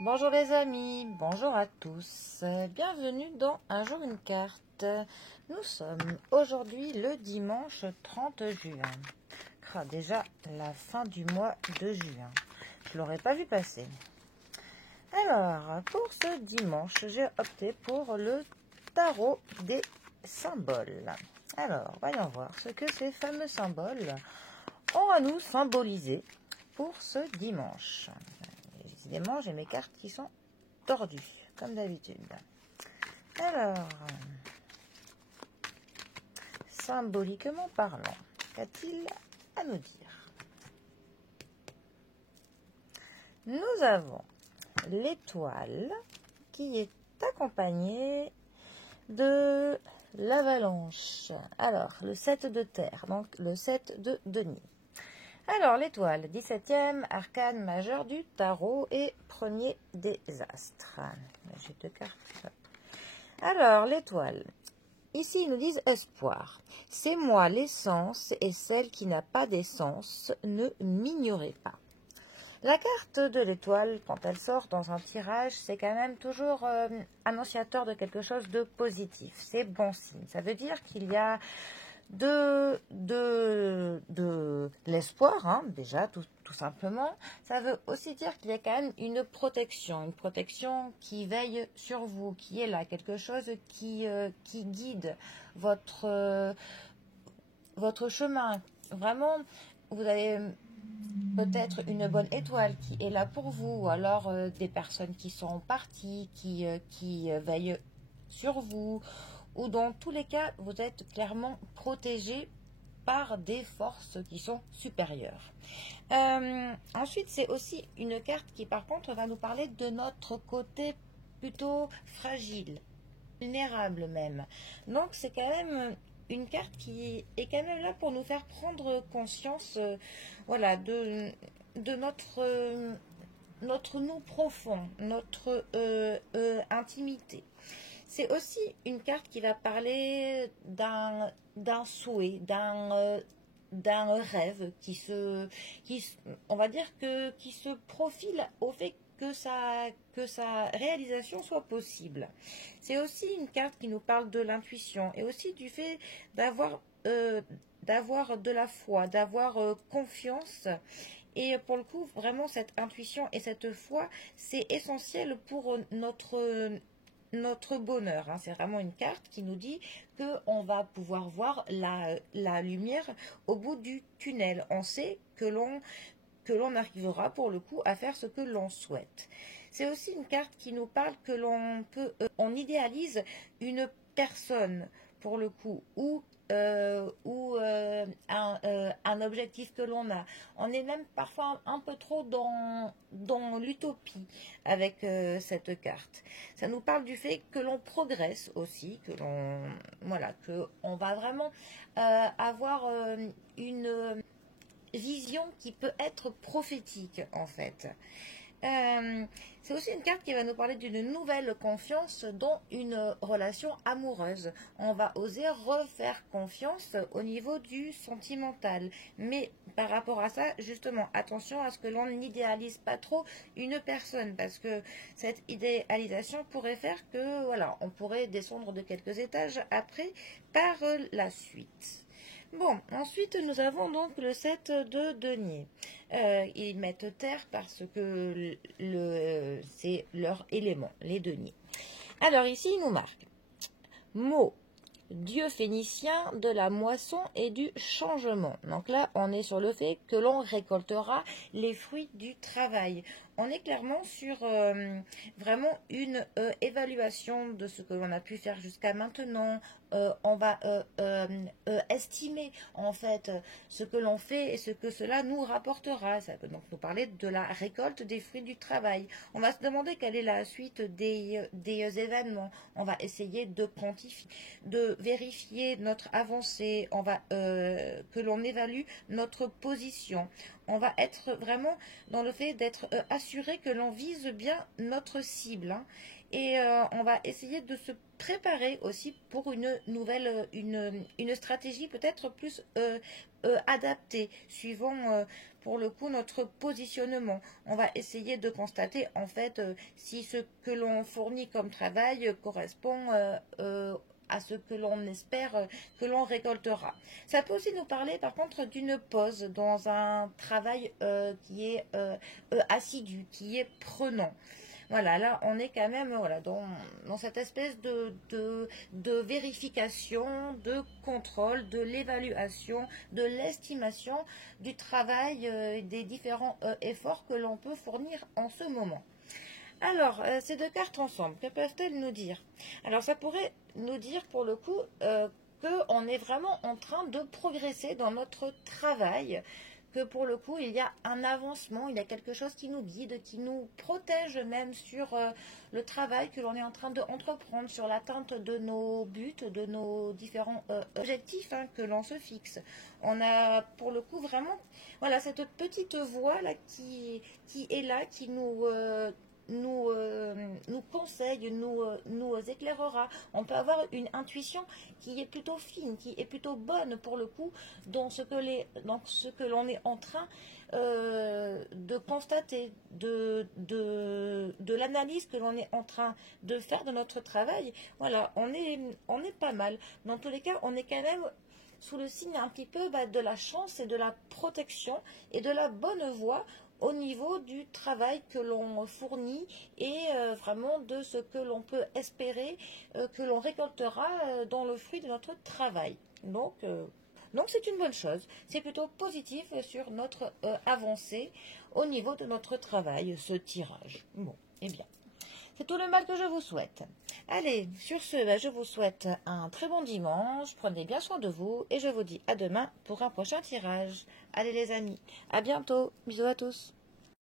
Bonjour les amis, bonjour à tous, bienvenue dans Un jour une carte. Nous sommes aujourd'hui le dimanche 30 juin. Déjà la fin du mois de juin, je l'aurais pas vu passer. Alors, pour ce dimanche, j'ai opté pour le tarot des symboles. Alors, voyons voir ce que ces fameux symboles ont à nous symboliser pour ce dimanche. Décidément, j'ai mes cartes qui sont tordues, comme d'habitude. Alors, symboliquement parlant, qu'a-t-il à nous dire? Nous avons l'étoile qui est accompagnée de l'avalanche. Alors, le 7 de terre, donc le 7 de denier. Alors, l'étoile, 17e arcane majeur du tarot et premier des astres. J'ai deux cartes. Alors, l'étoile. Ici, ils nous disent espoir. C'est moi l'essence et celle qui n'a pas d'essence, ne m'ignorez pas. La carte de l'étoile, quand elle sort dans un tirage, c'est quand même toujours annonciateur de quelque chose de positif. C'est bon signe. Ça veut dire qu'il y a de l'espoir, hein, déjà, tout simplement. Ça veut aussi dire qu'il y a quand même une protection qui veille sur vous, qui est là, quelque chose qui guide votre chemin. Vraiment, vous avez peut-être une bonne étoile qui est là pour vous, ou alors des personnes qui sont parties, qui veillent sur vous, ou dans tous les cas, vous êtes clairement protégé par des forces qui sont supérieures. Ensuite, c'est aussi une carte qui, par contre, va nous parler de notre côté plutôt fragile, vulnérable même. Donc, c'est quand même une carte qui est quand même là pour nous faire prendre conscience voilà, de notre nous profond, notre intimité. C'est aussi une carte qui va parler d'un souhait, d'un rêve on va dire qui se profile au fait que sa réalisation soit possible. C'est aussi une carte qui nous parle de l'intuition et aussi du fait d'avoir de la foi, d'avoir confiance. Et pour le coup, vraiment, cette intuition et cette foi, c'est essentiel pour notre bonheur. Hein. C'est vraiment une carte qui nous dit qu'on va pouvoir voir la lumière au bout du tunnel. On sait que l'on arrivera pour le coup à faire ce que l'on souhaite. C'est aussi une carte qui nous parle que on idéalise une personne pour le coup ou un objectif que l'on a. On est même parfois un peu trop dans l'utopie avec cette carte. Ça nous parle du fait que l'on progresse aussi, que on va vraiment avoir une vision qui peut être prophétique en fait. C'est aussi une carte qui va nous parler d'une nouvelle confiance dans une relation amoureuse. On va oser refaire confiance au niveau du sentimental. Mais par rapport à ça, justement, attention à ce que l'on n'idéalise pas trop une personne, parce que cette idéalisation pourrait faire que, voilà, on pourrait descendre de quelques étages après par la suite. Bon, ensuite nous avons donc le 7 de denier. Ils mettent terre parce que c'est leur élément, les deniers. Alors ici, il nous marque mot, dieu phénicien de la moisson et du changement. Donc là, on est sur le fait que l'on récoltera les fruits du travail. On est clairement sur vraiment une évaluation de ce que l'on a pu faire jusqu'à maintenant. On va estimer en fait ce que l'on fait et ce que cela nous rapportera. Ça peut donc nous parler de la récolte des fruits du travail. On va se demander quelle est la suite des événements. On va essayer de quantifier, de vérifier notre avancée. On va que l'on évalue notre position. On va être vraiment dans le fait d'être assuré que l'on vise bien notre cible. Hein. et on va essayer de se préparer aussi pour une nouvelle, une stratégie peut-être plus adaptée, suivant pour le coup notre positionnement. On va essayer de constater en fait si ce que l'on fournit comme travail correspond à ce que l'on espère que l'on récoltera. Ça peut aussi nous parler par contre d'une pause dans un travail qui est assidu, qui est prenant. Voilà, là, on est quand même voilà, dans cette espèce de vérification, de contrôle, de l'évaluation, de l'estimation du travail, des différents efforts que l'on peut fournir en ce moment. Alors, ces deux cartes ensemble, que peuvent-elles nous dire? Alors, ça pourrait nous dire pour le coup qu'on est vraiment en train de progresser dans notre travail, que pour le coup, il y a un avancement, il y a quelque chose qui nous guide, qui nous protège même sur le travail que l'on est en train d'entreprendre, sur l'atteinte de nos buts, de nos différents objectifs que l'on se fixe. On a pour le coup vraiment voilà, cette petite voix là qui est là, qui nous conseille, nous éclairera. On peut avoir une intuition qui est plutôt fine, qui est plutôt bonne pour le coup, dans ce que l'on est en train de constater, de l'analyse que l'on est en train de faire de notre travail. Voilà, on est pas mal. Dans tous les cas, on est quand même sous le signe un petit peu de la chance et de la protection et de la bonne voie au niveau du travail que l'on fournit et vraiment de ce que l'on peut espérer que l'on récoltera dans le fruit de notre travail. Donc c'est une bonne chose. C'est plutôt positif sur notre avancée au niveau de notre travail, ce tirage. Bon, eh bien. C'est tout le mal que je vous souhaite. Allez, sur ce, je vous souhaite un très bon dimanche. Prenez bien soin de vous et je vous dis à demain pour un prochain tirage. Allez les amis, à bientôt. Bisous à tous.